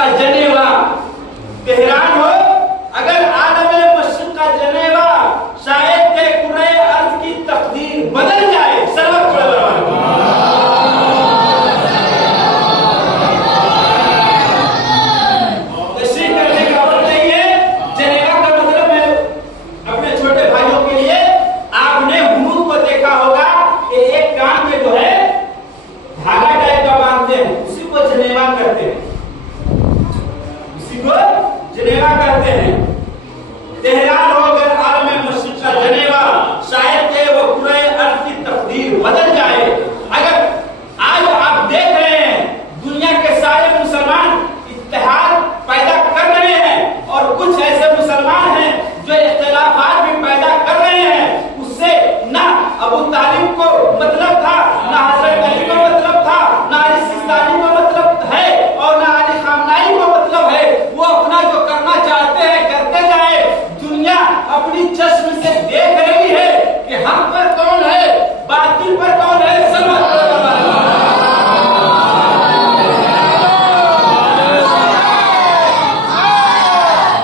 का जनेवा। हैरान हो अगर आलम मस्जिद का जनेवा शायद के कुरे अर्ज की तकदीर बदल जाए। सर्वत तशरीफ करने का वक्त नहीं है। जनेवा का मतलब है अपने छोटे भाइयों के लिए आपने हुनूद को देखा होगा कि एक कान में जो है धागा टाइप का बांधते हैं, उसी को जनेवा करते हैं, उसी को जनेवा करते हैं। हैरान हो अगर आलम मस्जिद का जनेवा शायद के वो पूरे अर्ज की तकदीर बदल जाए। अगर आज आप देख रहे हैं दुनिया के सारे मुसलमान इत्तेहाद पैदा कर रहे हैं और कुछ ऐसे मुसलमान हैं जो इख्तिलाफात भी पैदा कर रहे हैं, उससे ना अबू तालिब को मतलब था, ना हजरत अली को मतलब था, ना अली सिस्तानी को मतलब है और ना अली खामनाई को मतलब है। वो अपना जो करना चाहते हैं करते जाए। दुनिया अपनी चश्म से देख रही है कि हक पर कौन है, बातिल पर कौन है।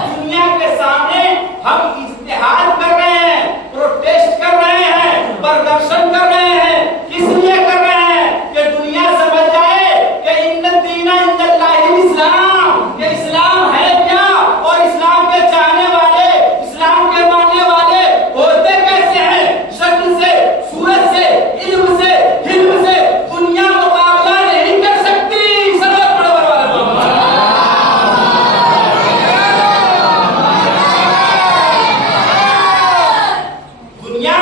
दुनिया के सामने हम इज्तिहाद कर रहे हैं, प्रोटेस्ट कर रहे हैं, प्रदर्शन कर रहे हैं। किस लिए कर रहे हैं? कि दुनिया समझ जाए कि इन्ना दीना इंदल्लाहिल इस्लाम, ये इस्लाम है क्या और इस्लाम के चाहने वाले, इस्लाम के मानने वाले होते कैसे हैं। शक्ल से, सूरत से, इल्म से, हिल्म से दुनिया मुकाबला नहीं कर सकती। दुनिया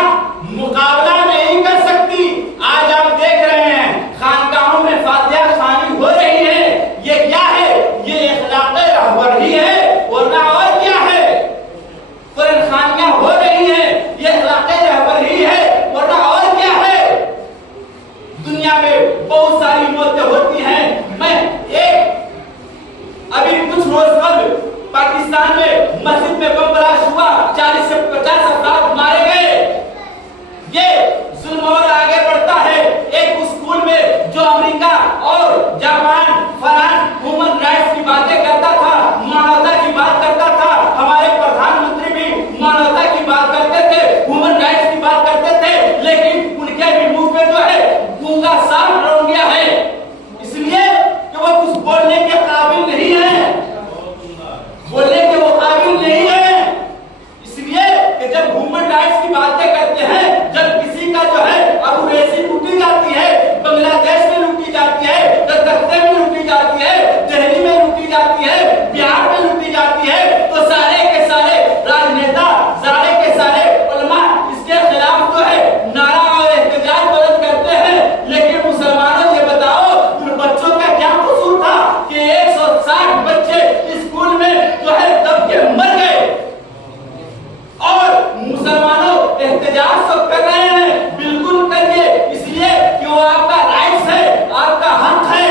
मुकाबला नहीं कर सकती। आज आप देख रहे हैं खानकाहों में फातिहा खानी हो रही है। ये क्या है? ये इखलाक़े रहबरी है वरना और क्या है। कुरान खानियां हो रही है, ये इखलाक़े रहबरी है वरना और क्या है। दुनिया में बहुत सारी मौतें होती हैं। मैं अभी कुछ रोज कबल पाकिस्तान में मस्जिद में बम ब्लास्ट हुआ, 40 से 50 अफराद मारे गए। ये जुल्म और आगे बढ़ता है। एक स्कूल में जो अमेरिका और जापान, फ्रांस ह्यूमन राइट्स की बातें करता था, मानवता की बात करता था, हमारे प्रधानमंत्री भी मानवता की बात करते थे, ह्यूमन राइट्स की बात करते थे, लेकिन उनके भी मुंह पे जो है गूंगा सांप लौट गया है। इसलिए कि वो कुछ बोलने के काबिल नहीं है, बोलने के वो काबिल नहीं है। इसलिए कि जब ह्यूमन राइट्स की बातें करते हैं, जब किसी का जो है अबू रेसी लूटी जाती है, बांग्लादेश में लूटी जाती है, कलकत्ते में लूटी जाती है, दिल्ली में लूटी जाती है, बिहार में लूटी जाती है, तो सारे के सारे राजनेता, सारे के सारे उलमा इसके खिलाफ जो है नारा और एहतजाज बुलंद करते हैं। लेकिन मुसलमानों ये बताओ उन बच्चों का क्या कसूर था कि 160 बच्चे स्कूल में जो है दब के मर गए। और मुसलमानों एहतजाज तो कर रहे हैं, बिल्कुल करिए, इसलिए कि वो आपका राइट्स है, आपका हक है।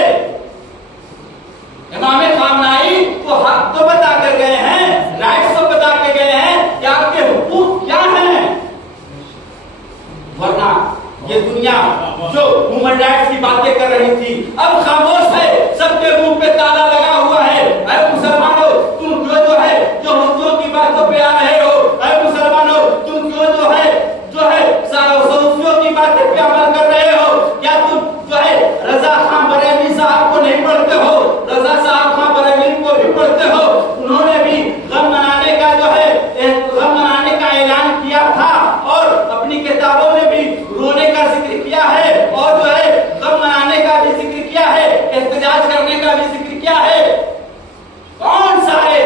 इमाम खामनाई तो हक तो बता कर गए हैं, राइट्स तो बता के गए हैं कि आपके हुकूक क्या हैं। वरना ये दुनिया जो ह्यूमन राइट्स की बातें कर रही थी अब खामोश है, सबके मुंह पे ताला लगा हुआ है। अरे मुसलमानों तुम क्यों जो है जो हिंदुओं की बातों पे आ रहे हो। अरे मुसलमानों तुम क्यों जो है सूफियों की बातें पे अमल कर रहे हो। क्या तुम जो है रजा खान बरेलवी साहब को नहीं पढ़ते हो, रजा साहब खान बरेलवी को भी पढ़ते हो। उन्होंने भी गम मनाने का जो है गम मनाने का ऐलान किया था और अपनी किताबों में भी रोने का जिक्र किया है और जो है गम मनाने का भी जिक्र किया है, एहतजाज करने का भी जिक्र किया है। कौन सा है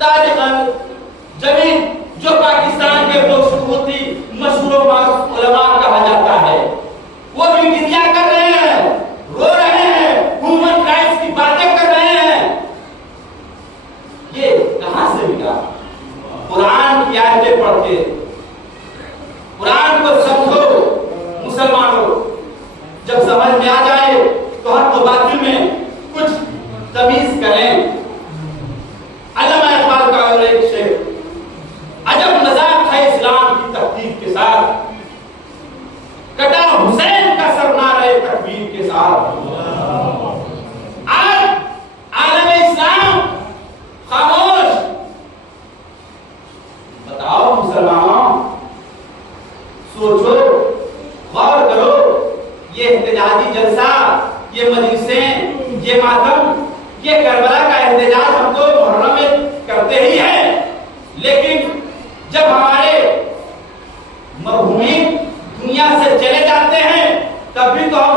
तारिक जमीन जो पाकिस्तान के मशहूर उलमा कहा जाता है, वो भी गिरिया कर रहे हैं, रो रहे हैं, ह्यूमन राइट्स की बातें कर रहे हैं। ये कहां से मिला? कुरान की आयतें पढ़ के कुरान को समझो मुसलमानों। जब समझ में आ जाए तो हक व बातिल में कुछ तमीज करें। अल्लामा इकबाल का और एक शेर, अजब मजाक है इस्लाम की तहकीक के साथ, कटा हुसैन का सरनारे तकबीर के साथ। आज आलम इत्तेजाजी जलसा, ये मजलिसें, ये मातम, ये करबला का एहतजाज हम तो मुहर्रम में करते ही हैं, लेकिन जब हमारे मरहूमीन दुनिया से चले जाते हैं तब भी तो हम